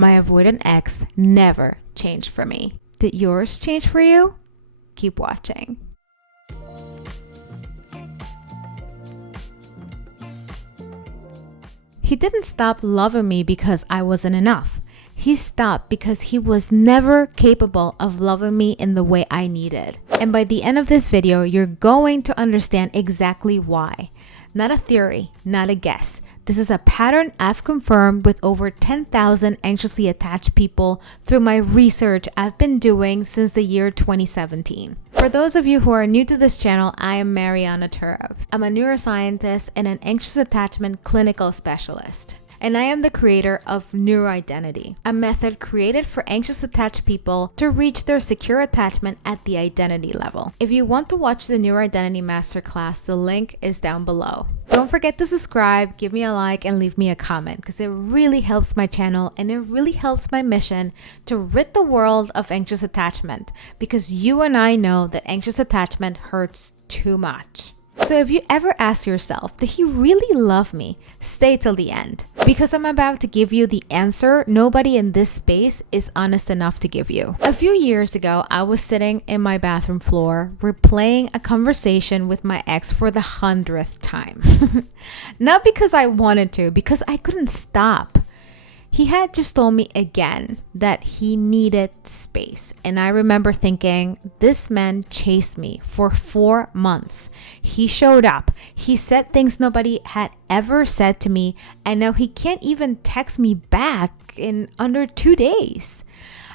My avoidant ex never changed for me. Did yours change for you? Keep watching. He didn't stop loving me because I wasn't enough. He stopped because he was never capable of loving me in the way I needed. And by the end of this video, you're going to understand exactly why. Not a theory, not a guess. This is a pattern I've confirmed with over 10,000 anxiously attached people through my research I've been doing since the year 2017. For those of you who are new to this channel, I am Marianna Turov. I'm a neuroscientist and an anxious attachment clinical specialist. And I am the creator of NeuroIdentity, a method created for anxious attached people to reach their secure attachment at the identity level. If you want to watch the NeuroIdentity Masterclass, the link is down below. Don't forget to subscribe, give me a like, and leave me a comment because it really helps my channel and it really helps my mission to rid the world of anxious attachment, because you and I know that anxious attachment hurts too much. So if you ever ask yourself, did he really love me? Stay till the end, because I'm about to give you the answer nobody in this space is honest enough to give you. A few years ago, I was sitting in my bathroom floor, replaying a conversation with my ex for the 100th time. Not because I wanted to, because I couldn't stop. He had just told me again that he needed space. And I remember thinking, this man chased me for 4 months. He showed up. He said things nobody had ever said to me. And now he can't even text me back in under 2 days.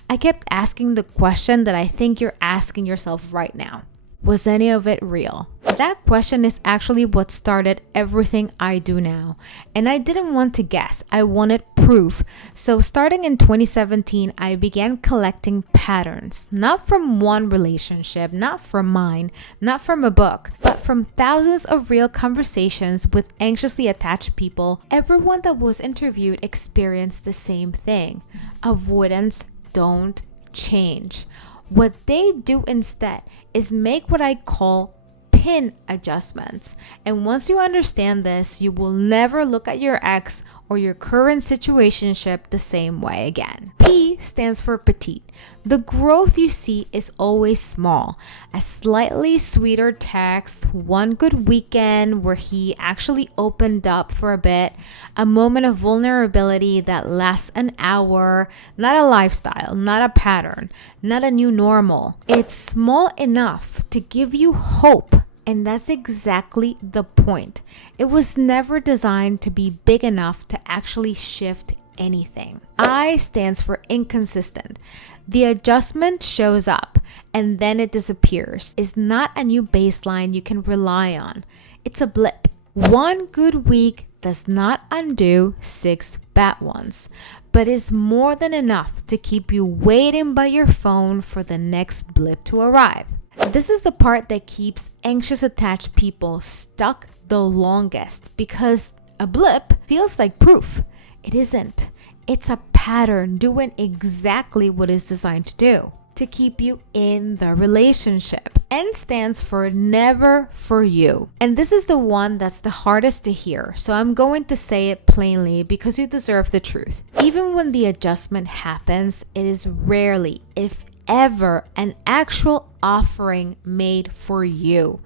I kept asking the question that I think you're asking yourself right now. Was any of it real? That question is actually what started everything I do now. And I didn't want to guess. I wanted proof. So starting in 2017, I began collecting patterns, not from one relationship, not from mine, not from a book, but from thousands of real conversations with anxiously attached people. Everyone that was interviewed experienced the same thing. Avoidance don't change. What they do instead is make what I call pin adjustments. And once you understand this, you will never look at your ex or your current situationship the same way again. P stands for petite. The growth you see is always small. A slightly sweeter text, one good weekend where he actually opened up for a bit, a moment of vulnerability that lasts an hour, not a lifestyle, not a pattern, not a new normal. It's small enough to give you hope. And that's exactly the point. It was never designed to be big enough to actually shift anything. I stands for inconsistent. The adjustment shows up and then it disappears. It's not a new baseline you can rely on. It's a blip. One good week does not undo 6 bad ones, but is more than enough to keep you waiting by your phone for the next blip to arrive. This is the part that keeps anxious attached people stuck the longest, because a blip feels like proof. It isn't. It's a pattern doing exactly what it's designed to do, to keep you in the relationship. N stands for never for you. And this is the one that's the hardest to hear. So I'm going to say it plainly because you deserve the truth. Even when the adjustment happens, it is rarely, if ever, an actual offering made for you.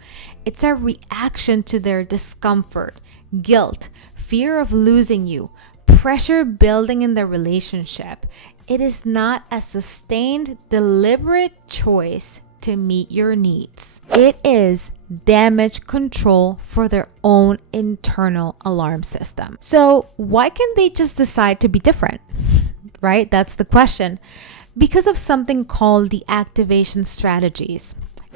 It's a reaction to their discomfort, guilt, fear of losing you, pressure building in the relationship. It is not a sustained, deliberate choice to meet your needs. It is damage control for their own internal alarm system. So why can't they just decide to be different? Right? That's the question. Because of something called the activation strategies.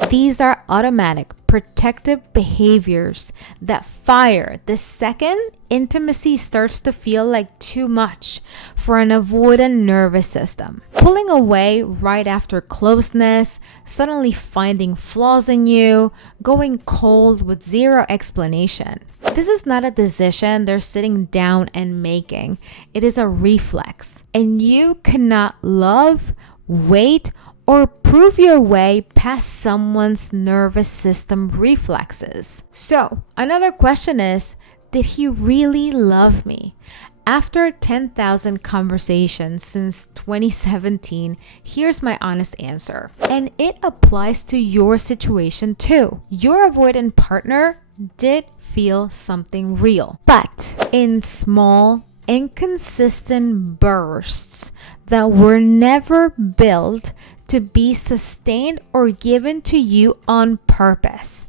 These are automatic, protective behaviors that fire the second intimacy starts to feel like too much for an avoidant nervous system. Pulling away right after closeness, suddenly finding flaws in you, going cold with zero explanation. This is not a decision they're sitting down and making. It is a reflex. And you cannot love, wait, or prove your way past someone's nervous system reflexes. So, another question is, did he really love me? After 10,000 conversations since 2017, here's my honest answer. And it applies to your situation too. Your avoidant partner did feel something real, but in small, inconsistent bursts that were never built to be sustained or given to you on purpose.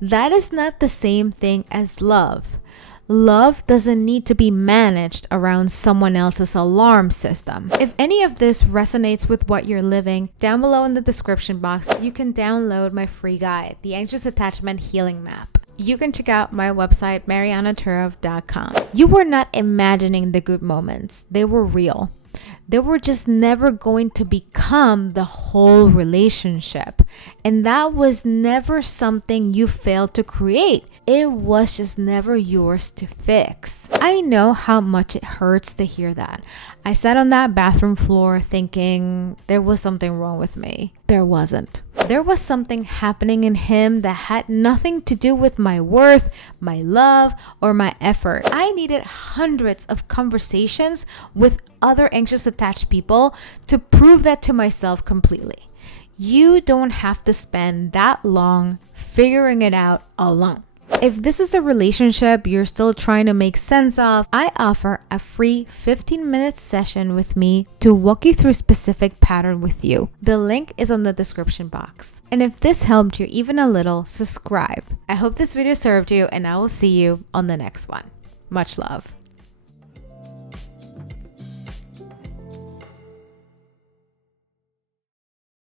That is not the same thing as love. Love doesn't need to be managed around someone else's alarm system. If any of this resonates with what you're living, down below in the description box, you can download my free guide, The Anxious Attachment Healing Map. You can check out my website, mariannaturov.com. You were not imagining the good moments. They were real. They were just never going to become the whole relationship. And that was never something you failed to create. It was just never yours to fix. I know how much it hurts to hear that. I sat on that bathroom floor thinking there was something wrong with me. There wasn't. There was something happening in him that had nothing to do with my worth, my love, or my effort. I needed hundreds of conversations with other anxious attached people to prove that to myself completely. You don't have to spend that long figuring it out alone. If this is a relationship you're still trying to make sense of, I offer a free 15-minute session with me to walk you through a specific pattern with you. The link is on the description box. And if this helped you even a little, subscribe. I hope this video served you, and I will see you on the next one. Much love.